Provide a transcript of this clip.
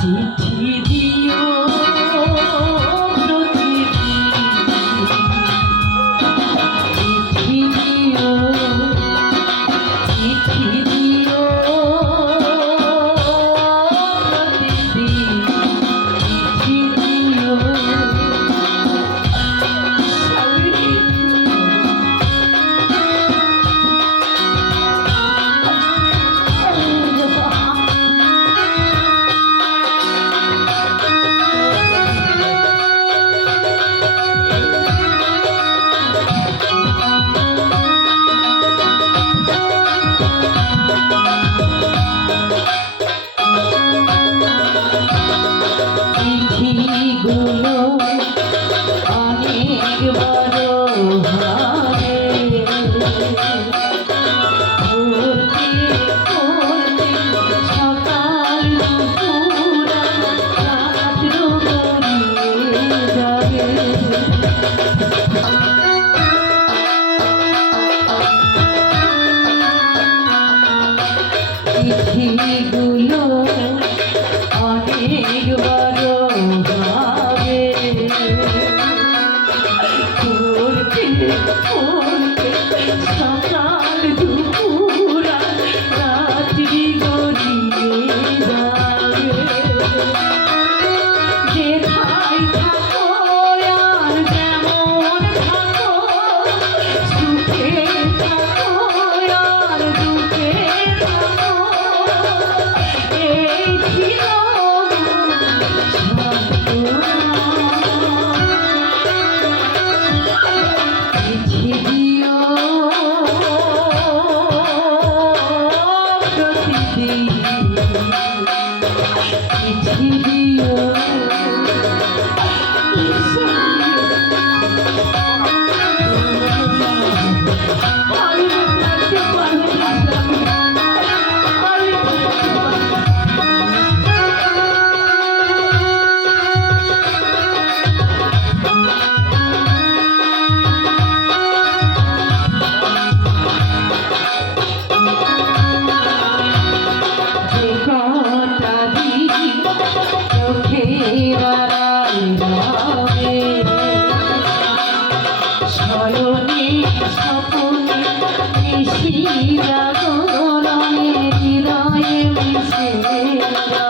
Tip. you Thank you.